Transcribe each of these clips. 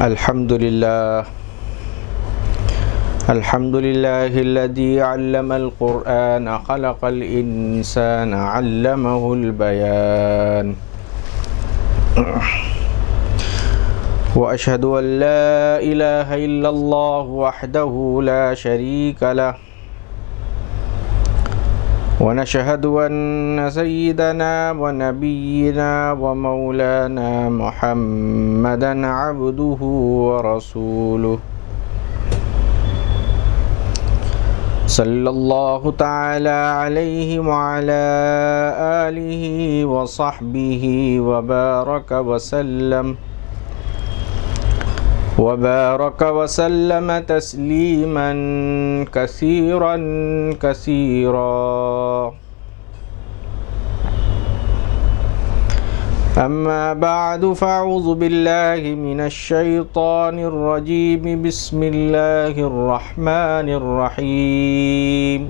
अल्हम्दुलिल्लाहिल्लज़ी अल्लमल क़ुरआन ख़लक़ल इंसान अल्लमहुल बयान व अशहदु अल्ला इलाहा इल्लल्लाह वहदहु ला शरीका लह व नशहदु अन्न सय्यिदना व नबिय्यना व मौलाना मुहम्मदन अब्दुहु व रसूलुहु सल्लल्लाहु तआला अलैहि व अला आलिहि व सहबिहि व बारक व सल्लम तस्लीमन कसीरन कसीरा। अम्मा बअदु फ़अऊज़ु बिल्लाहि मिनश शैतानिर रजीम बिस्मिल्लाहिर रहमानिर रहीम।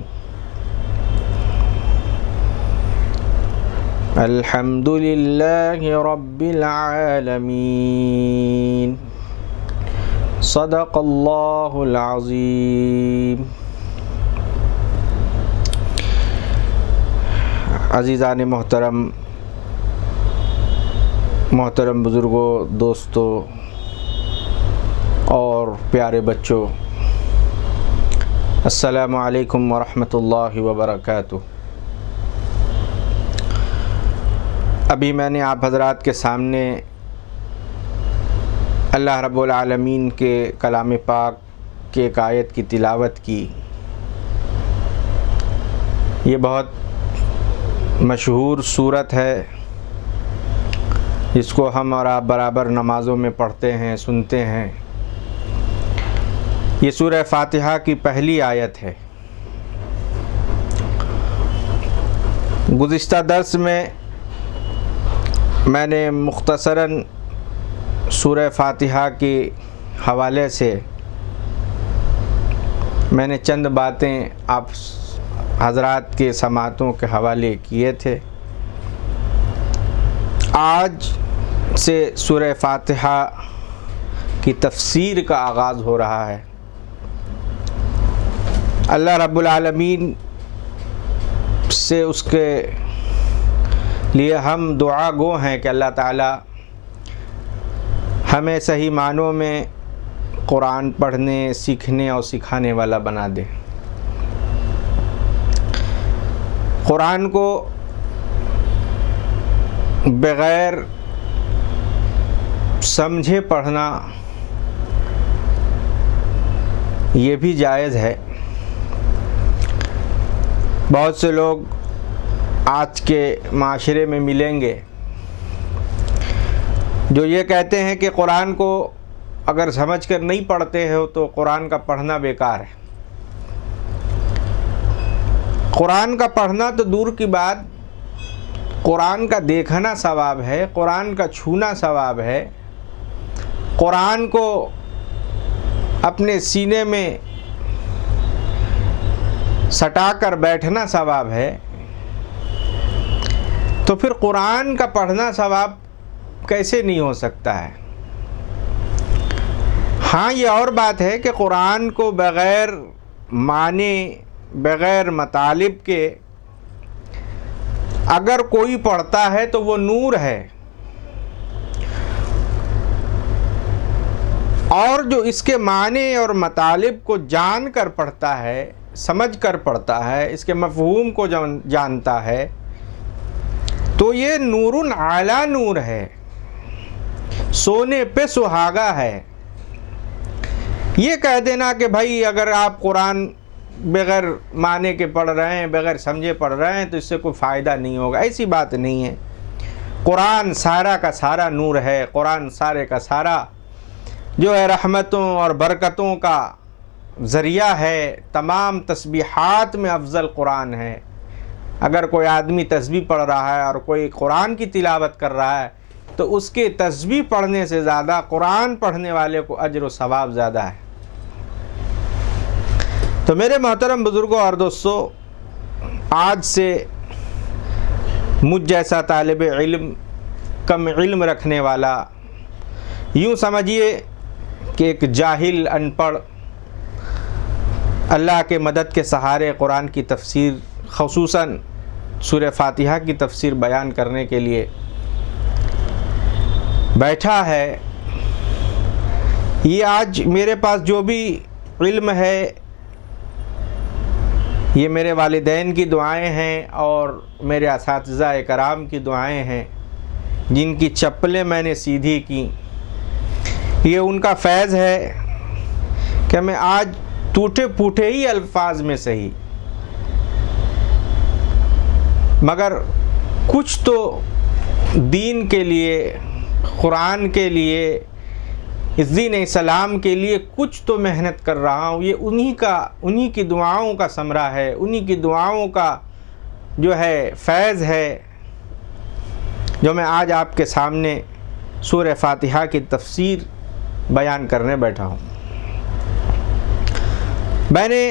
अल्हम्दुलिल्लाहि रब्बिल आलमीन। सदक़ल्लाहुल अज़ीम। अज़ीज़ान मोहतरम बुज़ुर्गों, दोस्तों और प्यारे बच्चों, अस्सलामु अलैकुम वरहमतुल्लाहि वबरकातुहू। अभी मैंने आप हज़रात के सामने अल्लाह रब्बुल आलमीन के कलाम पाक के एक आयत की तिलावत की। ये बहुत मशहूर सूरत है, जिसको हम और आप बराबर नमाज़ों में पढ़ते हैं, सुनते हैं। ये सूरह फ़ातिहा की पहली आयत है। गुज़िश्ता दर्स में मैंने मुख्तसरन सूरह फ़ातिहा के हवाले से मैंने चंद बातें आप हज़रात के समातों के हवाले किए थे। आज से सूरह फ़ातिहा की तफ़सीर का आगाज़ हो रहा है। अल्लाह रब्बुल आलमीन से उसके लिए हम दुआ गो हैं कि अल्लाह ताला हमें सही मानों में कुरान पढ़ने, सीखने और सिखाने वाला बना दे। कुरान को बग़ैर समझे पढ़ना ये भी जायज़ है। बहुत से लोग आज के माशरे में मिलेंगे जो ये कहते हैं कि कुरान को अगर समझ कर नहीं पढ़ते हो तो कुरान का पढ़ना बेकार है। कुरान का पढ़ना तो दूर की बात, कुरान का देखना सवाब है, कुरान का छूना सवाब है, कुरान को अपने सीने में सटा कर बैठना सवाब है। तो फिर कुरान का पढ़ना सवाब कैसे नहीं हो सकता है? हाँ, ये और बात है कि कुरान को बग़ैर माने, बग़ैर मतालिब के अगर कोई पढ़ता है तो वो नूर है, और जो इसके माने और मतालिब को जान कर पढ़ता है, समझ कर पढ़ता है, इसके मफ़हूम को जानता है, तो ये नूरुन आला नूर है, सोने पे सुहागा है। ये कह देना कि भाई अगर आप कुरान बग़ैर माने के पढ़ रहे हैं, बग़ैर समझे पढ़ रहे हैं तो इससे कोई फ़ायदा नहीं होगा, ऐसी बात नहीं है। कुरान सारा का सारा नूर है। कुरान सारे का सारा जो है रहमतों और बरकतों का ज़रिया है। तमाम तस्बीहात में अफज़ल कुरान है। अगर कोई आदमी तस्बीह पढ़ रहा है और कोई कुरान की तिलावत कर रहा है तो उसके तस्बीह पढ़ने से ज़्यादा कुरान पढ़ने वाले को अज्र व सवाब ज़्यादा है। तो मेरे मोहतरम बुज़ुर्गों और दोस्तों, आज से मुझ जैसा तालिब इल्म, कम इल्म रखने वाला, यूँ समझिए कि एक जाहिल अनपढ़ अल्लाह के मदद के सहारे कुरान की तफसीर, ख़ुसूसन सूरह फातिहा की तफसीर बयान करने के लिए बैठा है। ये आज मेरे पास जो भी इल्म है ये मेरे वालिदैन की दुआएं हैं और मेरे असातिज़ा कराम की दुआएं हैं, जिनकी चप्पलें मैंने सीधी की। ये उनका फैज़ है कि मैं आज टूटे फूटे ही अल्फाज में सही, मगर कुछ तो दीन के लिए, कुरान के लिए, इस दीन इस्लाम के लिए कुछ तो मेहनत कर रहा हूँ। ये उन्हीं की दुआओं का समरा है, उन्हीं की दुआओं का जो है फैज़ है, जो मैं आज आपके सामने सूरह फातिहा की तफसीर बयान करने बैठा हूँ। मैंने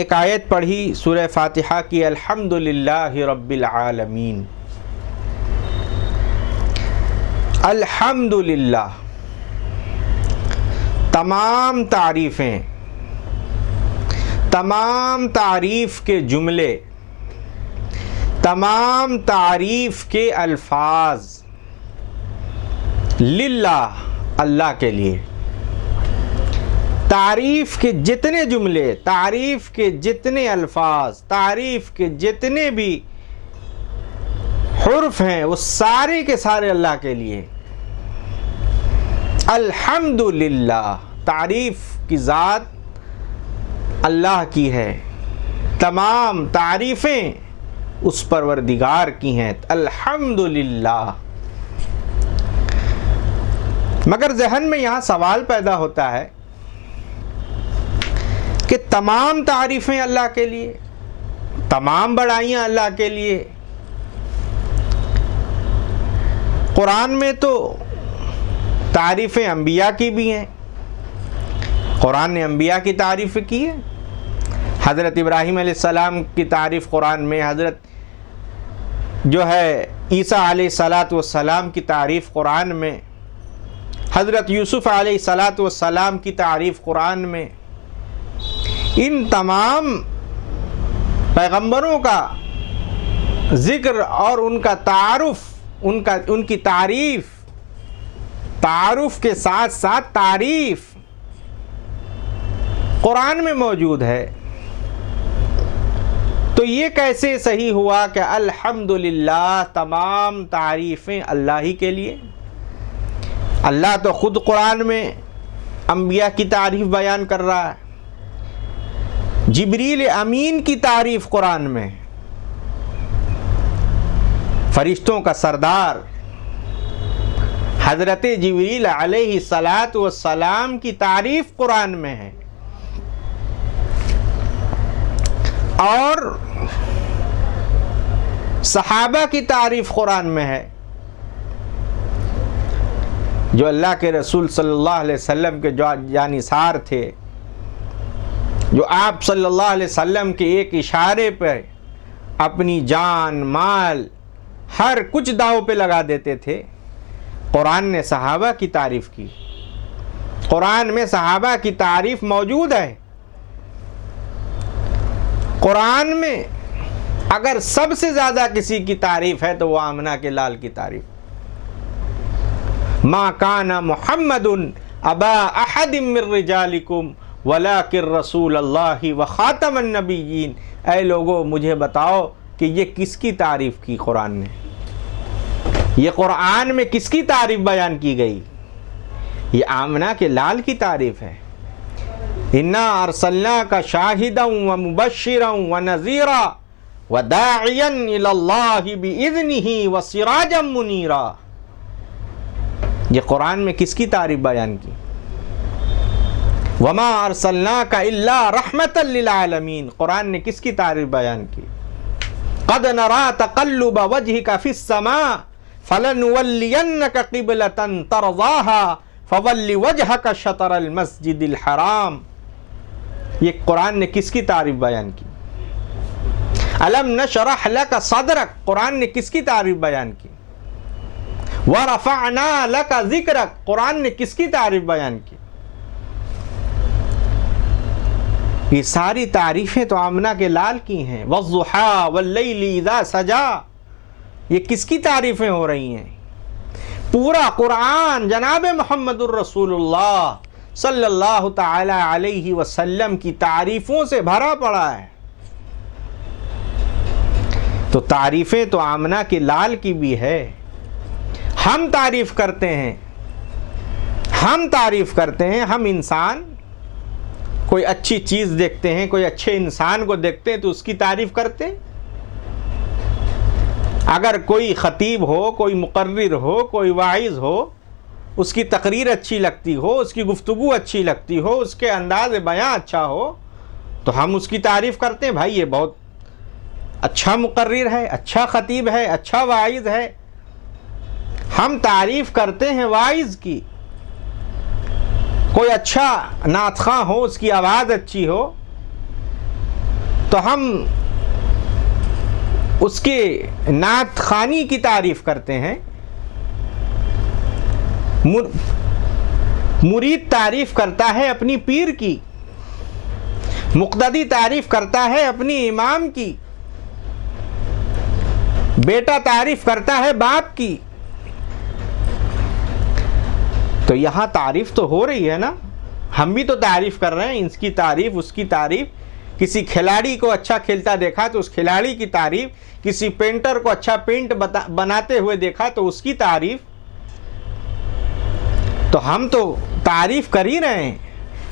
एक आयत पढ़ी सूरह फातिहा की, अल्हम्दुलिल्लाहि रब्बिल आलमीन। अल्हम्दुलिल्लाह, तमाम तारीफ़ें, तमाम तारीफ़ के जुमले, तमाम तारीफ़ के अल्फाज लिल्लाह, अल्लाह के लिए। तारीफ़ के जितने जुमले, तारीफ़ के जितने अल्फाज, तारीफ़ के जितने भी हुर्फ हैं वो सारे के सारे अल्लाह के लिए। अल्हम्दुलिल्लाह, तारीफ़ की ज़ात अल्लाह की है, तमाम तारीफ़ें उस परवरदिगार की हैं। अल्हम्दुलिल्लाह। मगर जहन में यहाँ सवाल पैदा होता है कि तमाम तारीफ़ें अल्लाह के लिए, तमाम बड़ाइयाँ अल्लाह के लिए। कुरान में तो तारीफ़ें अंबिया की भी हैं। कुरान ने अंबिया की तारीफ़ की है। हज़रत इब्राहीम अलैहिस्सलाम की तारीफ़ कुरान में, हज़रत जो है ईसा अलैहिस्सलाम की तारीफ़ कुरान में, हज़रत यूसुफ़ अलैहिस्सलाम की तारीफ़ कुरान में। इन तमाम पैगंबरों का ज़िक्र और उनका तारुफ़, उनकी तारुफ़ के साथ साथ तारीफ़ कुरान में मौजूद है। तो ये कैसे सही हुआ कि अल्हम्दुलिल्लाह, तमाम तारीफ़ें अल्लाह ही के लिए। अल्लाह तो ख़ुद कुरान में अंबिया की तारीफ़ बयान कर रहा है। जिब्रील अमीन की तारीफ़ कुरान में, फरिश्तों का सरदार हज़रत जिब्रील अलैहिस्सलाम की तारीफ़ कुरान में है। और सहाबा की तारीफ़ कुरान में है, जो अल्लाह के रसूल सल्लल्लाहु अलैहि वसल्लम के जो जानिसार थे, जो आप सल्लल्लाहु अलैहि वसल्लम के एक इशारे पर अपनी जान, माल, हर कुछ दांव पे लगा देते थे। कुरान ने सहाबा की तारीफ़ की। कुरान में सहाबा की तारीफ़ मौजूद है। कुरान में अगर सबसे ज़्यादा किसी की तारीफ़ है तो वो आमना के लाल की तारीफ़। मा काना मुहम्मदुन अबा अहदिम मिर रिजालिकुम वलाकिर रसूल अल्लाहि व खातमन नबिय्यीन। ऐ लोगो, मुझे बताओ कि ये किसकी तारीफ़ की कुरान ने? ये कुरान में किसकी तारीफ़ बयान की गई? ये आमना के लाल की तारीफ़ है। इन्ना अरसलनाका शाहिदन व मुबश्शिरन व नज़ीरा व दाइयन इलल्लाहि बिइज़्निही व सिराजम मुनीरा। ये कुरान में किसकी तारीफ़ बयान की? वमा अरसलनाका इल्ला रहमतल लिल आलमीन। कुरान ने किसकी तारीफ़ बयान की? क़द नरा तक़ल्लुब वजहिका फ़िस समा फलनुवल्लियन्नका क़िबलतन तरज़ाहा फवल्लि वजहका शतरल मस्जिदिल हराम। ये कुरान ने किसकी तारीफ़ बयान की? अलम नशरह लका सदरक। कुरान ने किसकी तारीफ़ बयान की? व रफ़अना लका ज़िक्रक, कुरान ने किसकी तारीफ बयान की? ये सारी तारीफ़ें तो आमना के लाल की हैं। वज़्ज़ुहा वल्लैलि इज़ा सजा, ये किसकी तारीफ़ें हो रही हैं? पूरा कुरान जनाब मुहम्मदुर रसूलुल्लाह सल्लल्लाहु ताला अलैहि वसल्लम की तारीफ़ों से भरा पड़ा है। तो तारीफ़ें तो आमना के लाल की भी है। हम तारीफ़ करते हैं, हम तारीफ़ करते हैं। हम इंसान कोई अच्छी चीज़ देखते हैं, कोई अच्छे इंसान को देखते हैं तो उसकी तारीफ़ करते हैं। अगर कोई ख़तीब हो, कोई मुक़र्रिर हो, कोई वाइज़ हो, उसकी तकरीर अच्छी लगती हो, उसकी गुफ्तगू अच्छी लगती हो, उसके अंदाज़ बयां अच्छा हो, तो हम उसकी तारीफ़ करते हैं। भाई ये बहुत अच्छा मुक़र्रिर है, अच्छा ख़तीब है, अच्छा वाइज़ है। हम तारीफ़ करते हैं वाइज़ की। कोई अच्छा नातख़ा हो, उसकी आवाज़ अच्छी हो, तो हम उसके नात ख़ानी की तारीफ़ करते हैं। मुरीद तारीफ़ करता है अपनी पीर की, मुक़्तदी तारीफ़ करता है अपनी इमाम की, बेटा तारीफ़ करता है बाप की। तो यहाँ तारीफ़ तो हो रही है ना, हम भी तो तारीफ़ कर रहे हैं, इसकी तारीफ़, उसकी तारीफ़। किसी खिलाड़ी को अच्छा खेलता देखा तो उस खिलाड़ी की तारीफ़, किसी पेंटर को अच्छा पेंट बनाते हुए देखा तो उसकी तारीफ़। तो हम तो तारीफ़ कर ही रहे हैं,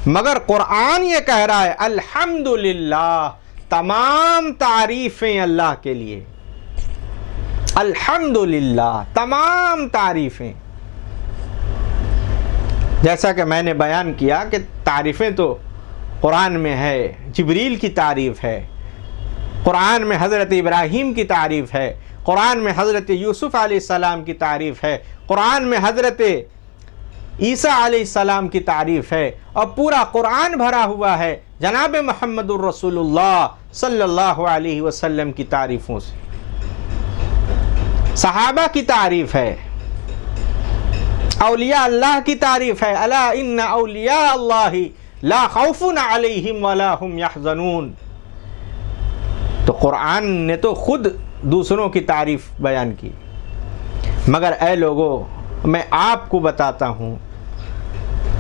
मगर कुरान ये कह रहा है अल्हम्दुलिल्लाह, तमाम तारीफ़ें अल्लाह के लिए। अल्हम्दुलिल्लाह, तमाम तारीफ़ें। जैसा कि मैंने बयान किया कि तारीफ़ें तो कुरान में है, जिब्रील की तारीफ़ है, कुरान में हज़रत इब्राहीम की तारीफ़ है, कुरान में हज़रत यूसुफ़ अलैहिस्सलाम की तारीफ़ है, कुरान में हज़रत ईसा अलैहिस्सलाम की तारीफ़ है, और पूरा कुरान भरा हुआ है जनाब मुहम्मदुर रसूलुल्लाह सल्लल्लाहु अलैहि वसल्लम की तारीफ़ों से। सहाबा की तारीफ़ है, औलिया अल्लाह की तारीफ़ है, अला इन्ना औलिया अल्लाहि ला खौफुन अलैहिम वला हुम यहज़नून। तो कुरान ने तो खुद दूसरों की तारीफ़ बयान की। मगर ऐ लोगों, मैं आपको बताता हूँ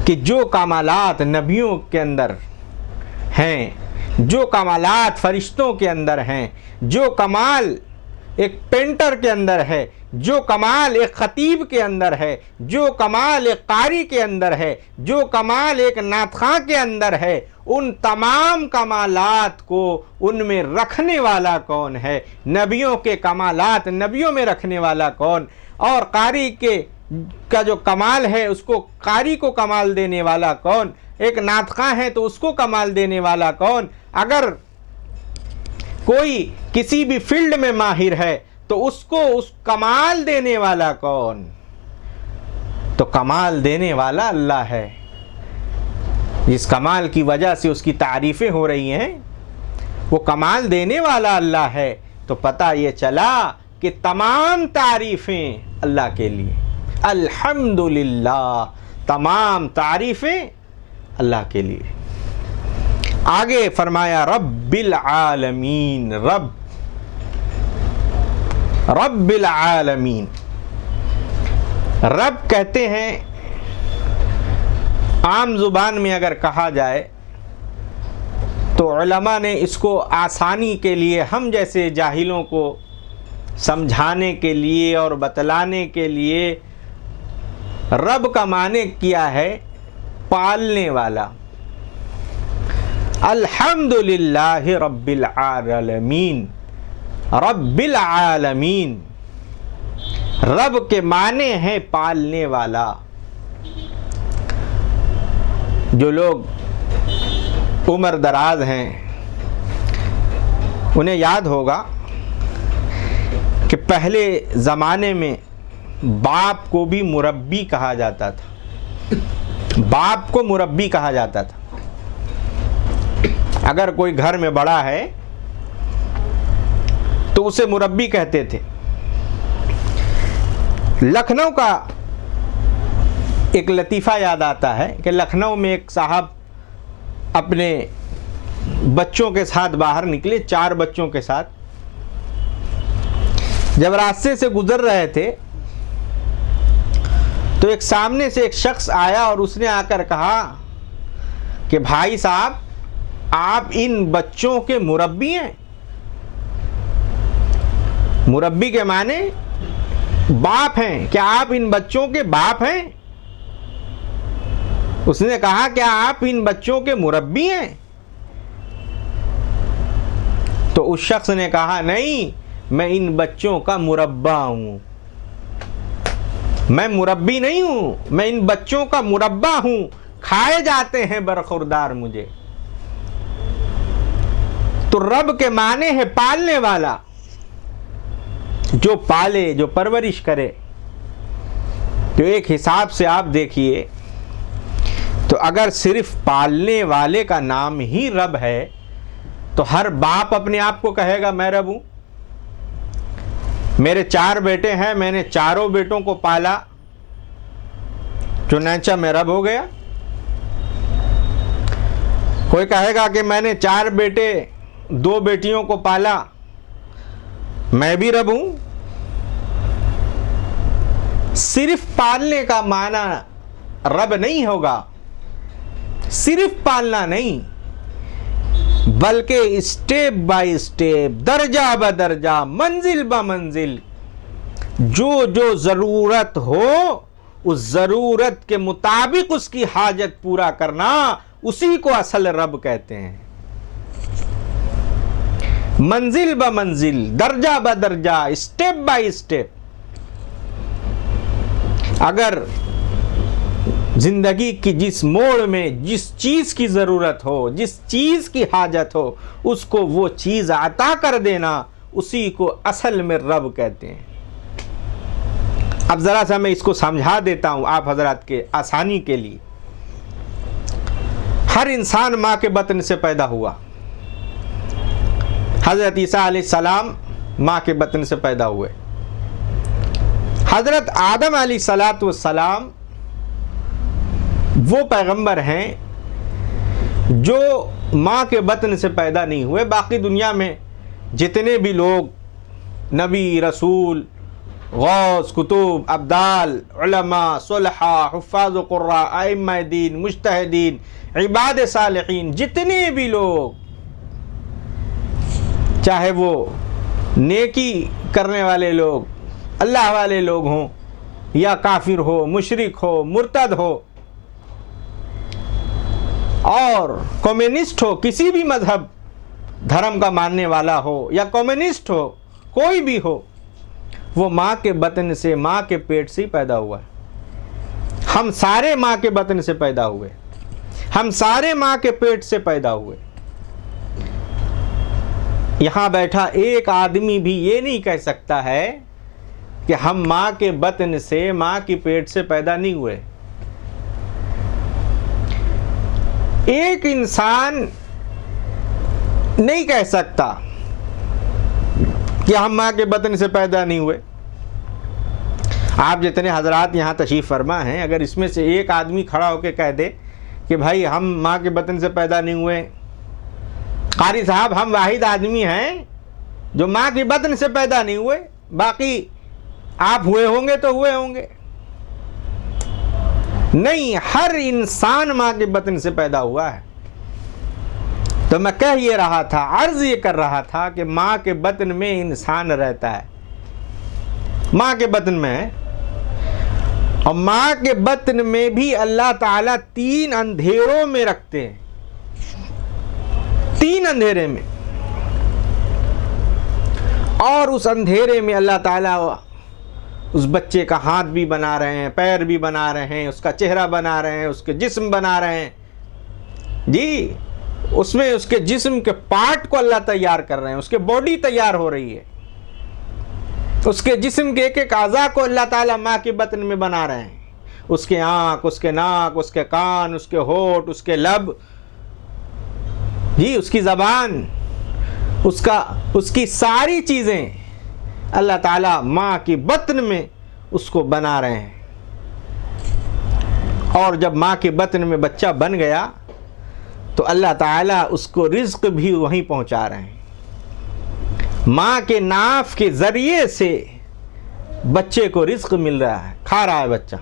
कि जो कमालात नबियों के अंदर हैं, जो कमालात फरिश्तों के अंदर हैं, जो कमाल एक पेंटर के अंदर है, जो कमाल एक ख़तीब के अंदर है, जो कमाल एक कारी के अंदर है, जो कमाल एक नातख़ा के अंदर है, उन तमाम कमालात को उनमें रखने वाला कौन है? नबियों के कमालात नबियों में रखने वाला कौन? और कारी का जो कमाल है उसको, कारी को कमाल देने वाला कौन? एक नातख़ा है तो उसको कमाल देने वाला कौन? अगर कोई किसी भी फील्ड में माहिर है तो उसको उस कमाल देने वाला कौन? तो कमाल देने वाला अल्लाह है। जिस कमाल की वजह से उसकी तारीफ़ें हो रही हैं, वो कमाल देने वाला अल्लाह है। तो पता ये चला कि तमाम तारीफ़ें अल्लाह के लिए। अल्हम्दुलिल्लाह, तमाम तारीफ़ें अल्लाह के लिए। आगे फरमाया रब्बिल आलमीन, रब्बिल आलमीन। रब कहते हैं, आम ज़ुबान में अगर कहा जाए तो उलमा ने इसको आसानी के लिए, हम जैसे जाहिलों को समझाने के लिए और बतलाने के लिए, रब का माने किया है पालने वाला। अल्हम्दुलिल्लाहि रब्बिल आलमीन, रब्बिल आलमीन। रब के माने हैं पालने वाला। जो लोग उम्र दराज हैं उन्हें याद होगा कि पहले ज़माने में बाप को भी मुरब्बी कहा जाता था। बाप को मुरब्बी कहा जाता था। अगर कोई घर में बड़ा है तो उसे मुरब्बी कहते थे। लखनऊ का एक लतीफ़ा याद आता है कि लखनऊ में एक साहब अपने बच्चों के साथ बाहर निकले, 4 बच्चों के साथ। जब रास्ते से गुजर रहे थे तो एक सामने से एक शख्स आया और उसने आकर कहा कि भाई साहब, आप इन बच्चों के मुरब्बी हैं। मुरब्बी के माने बाप हैं, क्या आप इन बच्चों के बाप हैं? उसने कहा, क्या आप इन बच्चों के मुरब्बी हैं? तो उस शख्स ने कहा, नहीं, मैं इन बच्चों का मुरब्बा हूं। मैं मुरब्बी नहीं हूं, मैं इन बच्चों का मुरब्बा हूं, खाए जाते हैं बरखुरदार मुझे। तो रब के माने है पालने वाला, जो पाले, जो परवरिश करे। तो एक हिसाब से आप देखिए, तो अगर सिर्फ पालने वाले का नाम ही रब है तो हर बाप अपने आप को कहेगा मैं रब हूं। मेरे 4 बेटे हैं, मैंने चारों बेटों को पाला, चुनाचा मैं रब हो गया। कोई कहेगा कि मैंने 4 बेटे 2 बेटियों को पाला, मैं भी रब हूं। सिर्फ पालने का माना रब नहीं होगा, सिर्फ पालना नहीं, बल्कि स्टेप बाय स्टेप, दर्जा ब दर्जा, मंजिल ब मंजिल, जो जो जरूरत हो उस जरूरत के मुताबिक उसकी हाजत पूरा करना, उसी को असल रब कहते हैं। मंजिल ब मंजिल, दर्जा ब दर्जा, स्टेप बाय स्टेप। अगर जिंदगी की जिस मोड़ में जिस चीज की जरूरत हो, जिस चीज की हाजत हो, उसको वो चीज अता कर देना, उसी को असल में रब कहते हैं। अब जरा सा मैं इसको समझा देता हूं आप हजरात के आसानी के लिए। हर इंसान मां के बतन से पैदा हुआ। हजरत ईसा अलैहिस्सलाम मां के बतन से पैदा हुए। हजरत आदम अलैहिस्सलाम वो पैगंबर हैं जो माँ के बतन से पैदा नहीं हुए। बाकी दुनिया में जितने भी लोग नबी, रसूल, गौस, कुतुब, अब्दाल, उलमा, सुलहा, हुफ़ाज़ क़ुर्रा, आइम्मा दीन, मुज्तहिदीन, इबाद सालिहीन, जितने भी लोग, चाहे वो नेकी करने वाले लोग, अल्लाह वाले लोग हों, या काफिर हो, मुशरिक हो, मुर्तद हो, और कम्युनिस्ट हो, किसी भी मजहब धर्म का मानने वाला हो, या कम्युनिस्ट हो, कोई भी हो, वो माँ के बतन से, माँ के पेट से ही पैदा हुआ। हम सारे माँ के बतन से पैदा हुए, हम सारे माँ के पेट से पैदा हुए। यहाँ बैठा एक आदमी भी ये नहीं कह सकता है कि हम माँ के बतन से, माँ की पेट से पैदा नहीं हुए। एक इंसान नहीं कह सकता कि हम माँ के बतन से पैदा नहीं हुए। आप जितने हजरात यहाँ तशरीफ़ फरमा हैं, अगर इसमें से एक आदमी खड़ा होकर कह दे कि भाई हम माँ के बतन से पैदा नहीं हुए, कारी साहब हम वाहिद आदमी हैं जो माँ के बतन से पैदा नहीं हुए, बाकी आप हुए होंगे तो हुए होंगे। नहीं, हर इंसान माँ के बतन से पैदा हुआ है। तो मैं कह ये रहा था, अर्ज ये कर रहा था कि माँ के बतन में इंसान रहता है, माँ के बतन में है। और माँ के बतन में भी अल्लाह ताला 3 अंधेरों में रखते हैं, 3 अंधेरे में। और उस अंधेरे में अल्लाह ताला उस बच्चे का हाथ भी बना रहे हैं, पैर भी बना रहे हैं, उसका चेहरा बना रहे हैं, उसके जिस्म बना रहे हैं जी। उसमें उसके जिस्म के पार्ट को अल्लाह तैयार कर रहे हैं, उसके बॉडी तैयार हो रही है, उसके जिस्म के एक एक आज़ा को अल्लाह ताला माँ के बतन में बना रहे हैं। उसके आँख, उसके नाक, उसके कान, उसके होठ, उसके लब जी, उसकी ज़बान, उसकी सारी चीज़ें अल्लाह ताला माँ की बतन में उसको बना रहे हैं। और जब माँ के बतन में बच्चा बन गया तो अल्लाह ताला उसको रिज़्क़ भी वहीं पहुँचा रहे हैं। माँ के नाफ के ज़रिए से बच्चे को रिज़्क़ मिल रहा है, खा रहा है बच्चा,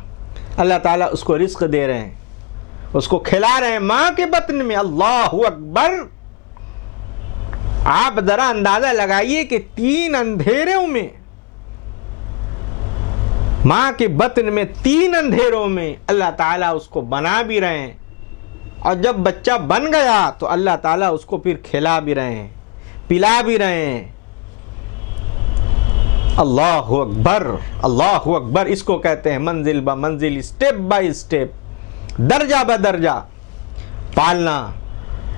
अल्लाह ताला उसको रिज़्क़ दे रहे हैं, उसको खिला रहे हैं माँ के बतन में। अल्लाहु अकबर। आप ज़रा अंदाज़ा लगाइए कि 3 अंधेरों में, माँ के बतन में 3 अंधेरों में अल्लाह ताला उसको बना भी रहे हैं, और जब बच्चा बन गया तो अल्लाह ताला उसको फिर खिला भी रहे हैं, पिला भी रहे हैं। अल्लाहु अकबर, अल्लाहु अकबर। इसको कहते हैं मंजिल ब मंजिल, स्टेप बाय स्टेप, दर्जा ब दर्जा पालना।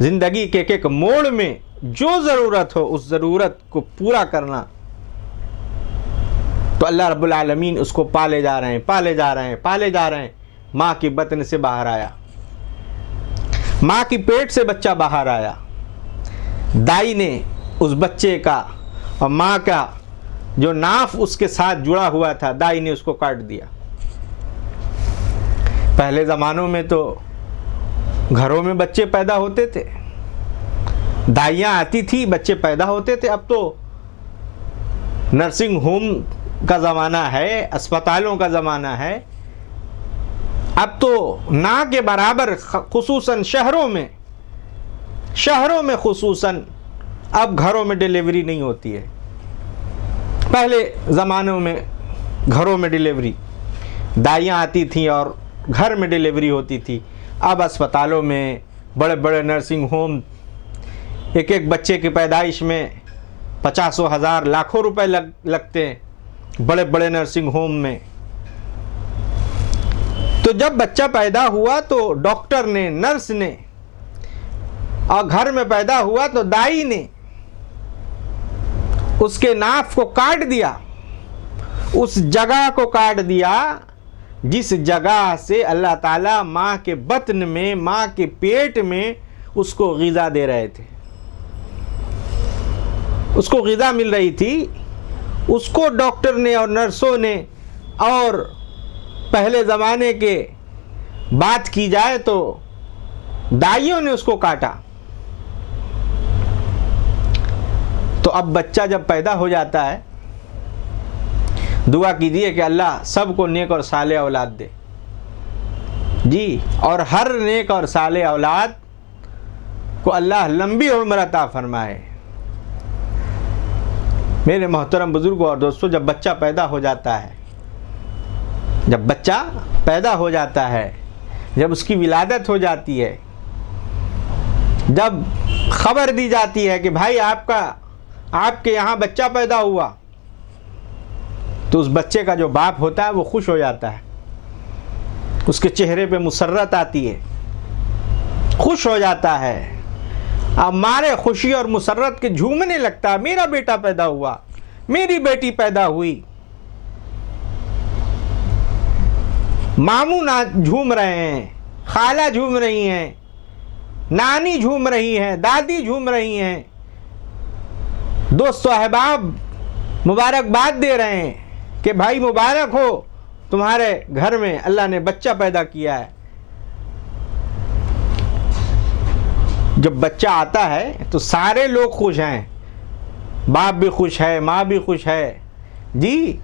ज़िंदगी के एक मोड़ में जो ज़रूरत हो उस ज़रूरत को पूरा करना। तो अल्लाह रब्बुल आलमीन उसको पाले जा रहे हैं, पाले जा रहे हैं, पाले जा रहे हैं। माँ की बतन से बाहर आया, माँ की पेट से बच्चा बाहर आया, दाई ने उस बच्चे का और माँ का जो नाफ उसके साथ जुड़ा हुआ था, दाई ने उसको काट दिया। पहले ज़मानों में तो घरों में बच्चे पैदा होते थे, दाइयाँ आती थी, बच्चे पैदा होते थे। अब तो नर्सिंग होम का ज़माना है, अस्पतालों का ज़माना है। अब तो ना के बराबर, खुसूसन शहरों में खुसूसन अब घरों में डिलीवरी नहीं होती है। पहले ज़मानों में घरों में डिलीवरी, दाइयाँ आती थीं और घर में डिलीवरी होती थी। अब अस्पतालों में, बड़े बड़े नर्सिंग होम, एक एक बच्चे की पैदाइश में 50,000 लाखों रुपए लगते हैं बड़े बड़े नर्सिंग होम में। तो जब बच्चा पैदा हुआ तो डॉक्टर ने, नर्स ने, और घर में पैदा हुआ तो दाई ने उसके नाफ को काट दिया, उस जगह को काट दिया जिस जगह से अल्लाह ताला माँ के बतन में, माँ के पेट में उसको ग़िज़ा दे रहे थे, उसको ग़िज़ा मिल रही थी। उसको डॉक्टर ने और नर्सों ने, और पहले ज़माने के बात की जाए तो दाइयों ने उसको काटा। तो अब बच्चा जब पैदा हो जाता है, दुआ कीजिए कि अल्लाह सबको नेक और साले औलाद दे जी, और हर नेक और साले औलाद को अल्लाह लंबी उम्र अता फरमाए। मेरे मोहतरम बुजुर्गों और दोस्तों, जब बच्चा पैदा हो जाता है, जब बच्चा पैदा हो जाता है, जब उसकी विलादत हो जाती है, जब खबर दी जाती है कि भाई आपके यहाँ बच्चा पैदा हुआ, तो उस बच्चे का जो बाप होता है वो खुश हो जाता है, उसके चेहरे पे मुसर्रत आती है, खुश हो जाता है। अब मारे खुशी और मुसर्रत के झूमने लगता है, मेरा बेटा पैदा हुआ, मेरी बेटी पैदा हुई। मामू ना झूम रहे हैं, खाला झूम रही हैं, नानी झूम रही हैं, दादी झूम रही हैं, दोस्त अहबाब मुबारकबाद दे रहे हैं कि भाई मुबारक हो, तुम्हारे घर में अल्लाह ने बच्चा पैदा किया है। जब बच्चा आता है तो सारे लोग खुश हैं, बाप भी खुश है, माँ भी खुश है जी,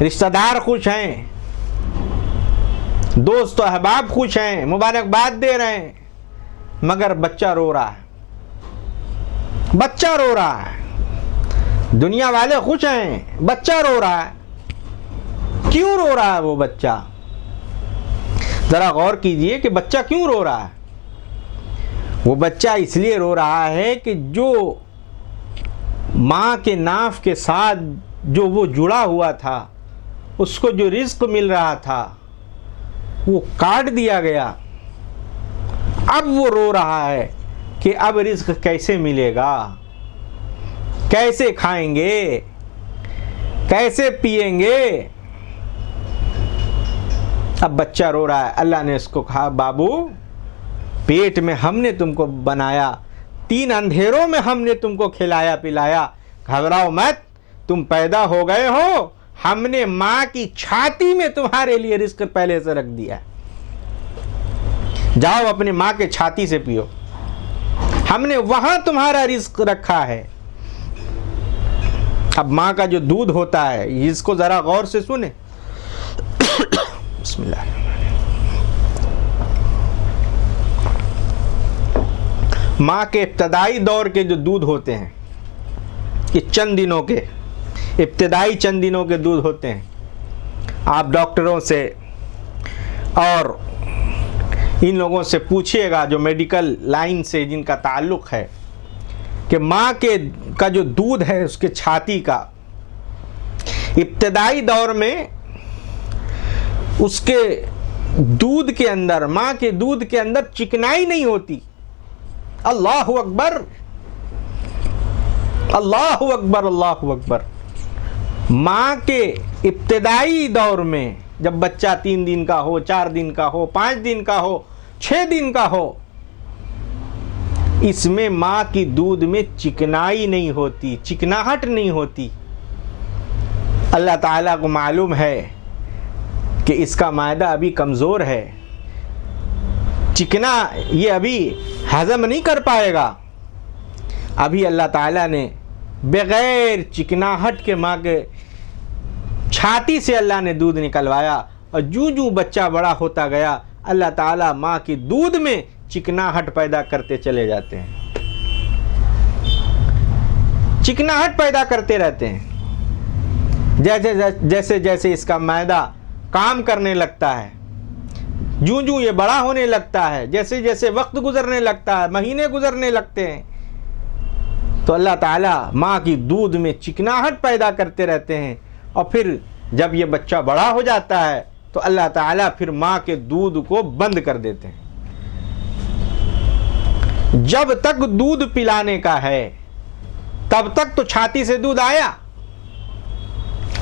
रिश्तेदार खुश हैं, दोस्त अहबाब खुश हैं, मुबारकबाद दे रहे हैं, मगर बच्चा रो रहा है, बच्चा रो रहा है। दुनिया वाले खुश हैं, बच्चा रो रहा है। क्यों रो रहा है वो बच्चा? जरा गौर कीजिए कि बच्चा क्यों रो रहा है। वो बच्चा इसलिए रो रहा है कि जो माँ के नाफ के साथ जो वो जुड़ा हुआ था, उसको जो रिज़्क़ मिल रहा था वो काट दिया गया। अब वो रो रहा है कि अब रिज़्क़ कैसे मिलेगा, कैसे खाएंगे, कैसे पिएंगे। अब बच्चा रो रहा है। अल्लाह ने इसको कहा, बाबू पेट में हमने तुमको बनाया, 3 अंधेरों में हमने तुमको खिलाया पिलाया, घबराओ मत, तुम पैदा हो गए हो, हमने माँ की छाती में तुम्हारे लिए रिस्क पहले से रख दिया। जाओ अपने माँ के छाती से पियो, हमने वहां तुम्हारा रिस्क रखा है। अब माँ का जो दूध होता है, इसको जरा गौर से सुने। बिस्मिल्लाह। माँ के इब्तदाई दौर के जो दूध होते हैं, ये चंद दिनों के इब्तदाई चंद दिनों के दूध होते हैं। आप डॉक्टरों से और इन लोगों से पूछिएगा जो मेडिकल लाइन से जिनका ताल्लुक़ है, कि माँ का जो दूध है उसके छाती का इब्तदाई दौर में, उसके दूध के अंदर, माँ के दूध के अंदर चिकनाई नहीं होती। अल्लाहु अकबर, अल्लाहु अकबर, अल्लाहु अकबर। माँ के इब्तदाई दौर में जब बच्चा 3 दिन का हो, 4 दिन का हो, 5 दिन का हो, 6 दिन का हो, इसमें माँ की दूध में चिकनाई नहीं होती, चिकनाहट नहीं होती। अल्लाह ताला को मालूम है कि इसका मायदा अभी कमज़ोर है, चिकना ये अभी हजम नहीं कर पाएगा। अभी अल्लाह ताला ने बग़ैर चिकनाहट के माँ के छाती से अल्लाह ने दूध निकलवाया, और जूं जूं बच्चा बड़ा होता गया, अल्लाह ताला माँ की दूध में चिकनाहट पैदा करते चले जाते हैं, चिकनाहट पैदा करते रहते हैं। जैसे जैसे इसका मैदा काम करने लगता है, जूं जूं ये बड़ा होने लगता है, जैसे जैसे वक्त गुजरने लगता है, महीने गुजरने लगते हैं, तो अल्लाह ताला माँ की दूध में चिकनाहट पैदा करते रहते हैं। और फिर जब ये बच्चा बड़ा हो जाता है तो अल्लाह ताला फिर माँ के दूध को बंद कर देते हैं। जब तक दूध पिलाने का है तब तक तो छाती से दूध आया,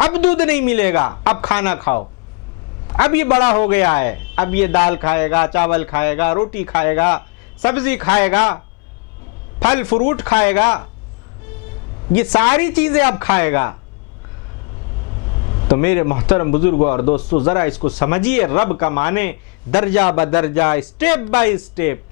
अब दूध नहीं मिलेगा, अब खाना खाओ। अब ये बड़ा हो गया है, अब ये दाल खाएगा, चावल खाएगा, रोटी खाएगा, सब्जी खाएगा, फल फ्रूट खाएगा, ये सारी चीजें अब खाएगा। तो मेरे मोहतरम बुजुर्गों और दोस्तों, जरा इसको समझिए। रब का माने दर्जा ब दर्जा, स्टेप बाय स्टेप,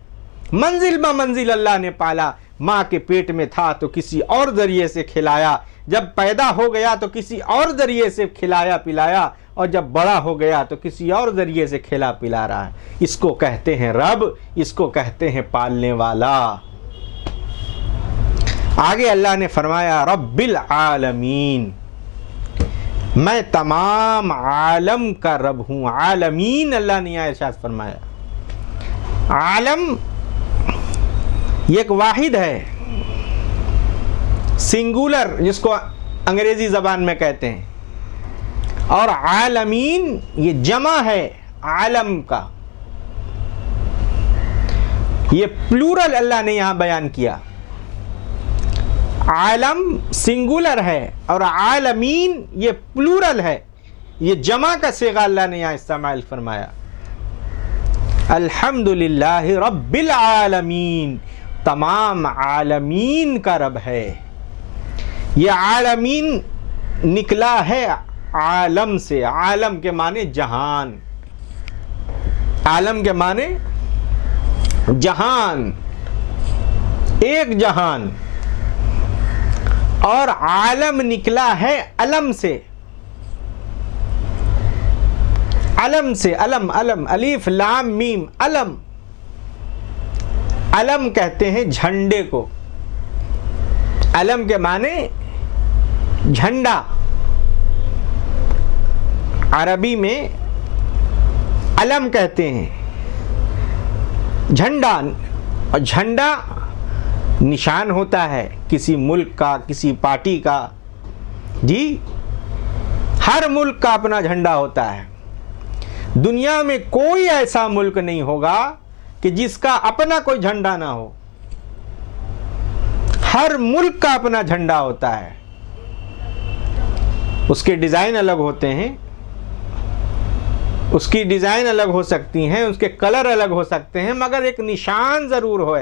मंजिल ब मंजिल अल्लाह ने पाला। माँ के पेट में था तो किसी और जरिए से खिलाया, जब पैदा हो गया तो किसी और जरिए से खिलाया पिलाया, और जब बड़ा हो गया तो किसी और जरिए से खिला पिला रहा है। इसको कहते हैं रब, इसको कहते हैं पालने वाला। आगे अल्लाह ने फरमाया रब्बिल आलमीन, मैं तमाम आलम का रब हूं। आलमीन अल्लाह ने यहाँ इरशाद फरमाया। आलम एक वाहिद है, सिंगुलर, जिसको अंग्रेजी जबान में कहते हैं, और आलमीन ये जमा है आलम का, ये प्लूरल अल्लाह ने यहां बयान किया। आलम सिंगुलर है और आलमीन ये प्लूरल है, ये जमा का सेगा अल्लाह ने यहां इस्तेमाल फरमाया। अल्हम्दुलिल्लाहि रब्बिल आलमीन, तमाम आलमीन का रब है। ये आलमीन निकला है आलम से। आलम के माने जहान, आलम के माने जहान, एक जहान, और आलम निकला है अलम से। अलम से, अलम, अलम, अलीफ लाम मीम, अलम। अलम कहते हैं झंडे को। अलम के माने झंडा। अरबी में अलम कहते हैं झंडा, और झंडा निशान होता है किसी मुल्क का, किसी पार्टी का। जी, हर मुल्क का अपना झंडा होता है। दुनिया में कोई ऐसा मुल्क नहीं होगा कि जिसका अपना कोई झंडा ना हो। हर मुल्क का अपना झंडा होता है। उसके डिजाइन अलग होते हैं, उसकी डिजाइन अलग हो सकती हैं, उसके कलर अलग हो सकते हैं, मगर एक निशान जरूर हो,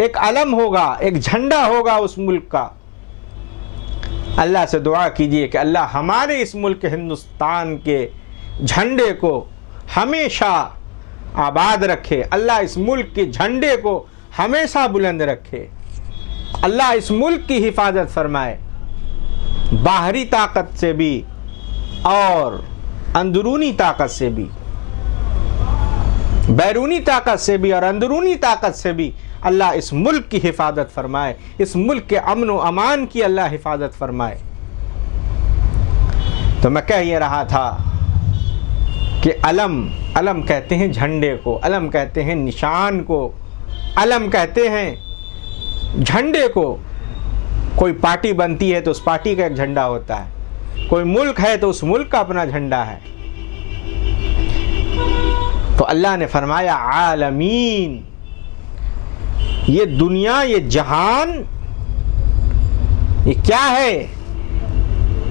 एक अलम होगा, एक झंडा होगा उस मुल्क का। अल्लाह से दुआ कीजिए कि अल्लाह हमारे इस मुल्क हिंदुस्तान के झंडे को हमेशा आबाद रखे। अल्लाह इस मुल्क के झंडे को हमेशा बुलंद रखे। अल्लाह इस मुल्क की हिफाजत फरमाए, बाहरी ताकत से भी और अंदरूनी ताकत से भी, बैरूनी ताकत से भी और अंदरूनी ताकत से भी अल्लाह इस मुल्क की हिफाजत फरमाए। इस मुल्क के अमन व अमान की अल्लाह हिफाजत फरमाए। तो मैं कह ये रहा था कि अलम कहते हैं झंडे को, अलम कहते हैं निशान को, अलम कहते हैं झंडे को। कोई पार्टी बनती है तो उस पार्टी का एक झंडा होता है, कोई मुल्क है तो उस मुल्क का अपना झंडा है। तो अल्लाह ने फरमाया आलमीन, ये दुनिया, ये जहान, ये क्या है?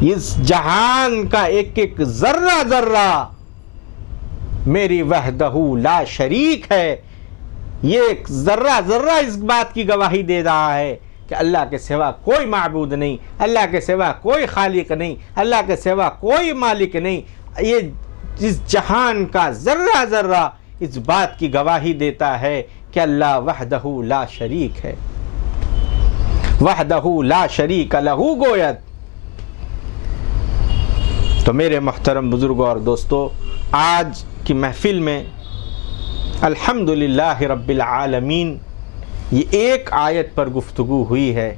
इस जहान का एक एक जर्रा जर्रा मेरी वहदहू ला शरीक है। ये एक जर्रा जर्रा इस बात की गवाही दे रहा है कि अल्लाह के सिवा कोई माबूद नहीं, अल्लाह के सिवा कोई खालिक नहीं, अल्लाह के सिवा कोई मालिक नहीं। ये इस जहान का जर्रा जर्रा इस बात की गवाही देता है कि अल्लाह वहदहू ला शरीक है, वहदहू ला शरीक लहू गोयत। तो मेरे मोहतरम बुजुर्गों और दोस्तों, आज की महफिल में अल्हम्दुलिल्लाह रब्बिल आलमीन ये एक आयत पर गुफ्तगू हुई है।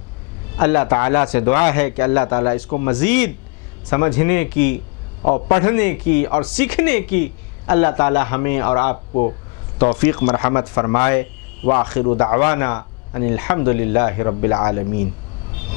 अल्लाह ताला से दुआ है कि अल्लाह ताला इसको मज़ीद समझने की और पढ़ने की और सीखने की अल्लाह ताला हमें और आपको तौफ़ीक़ मरहमत फ़रमाए। व आखिरु दावाना अनिल हम्दुलिल्लाहि रब्बिल आलमीन।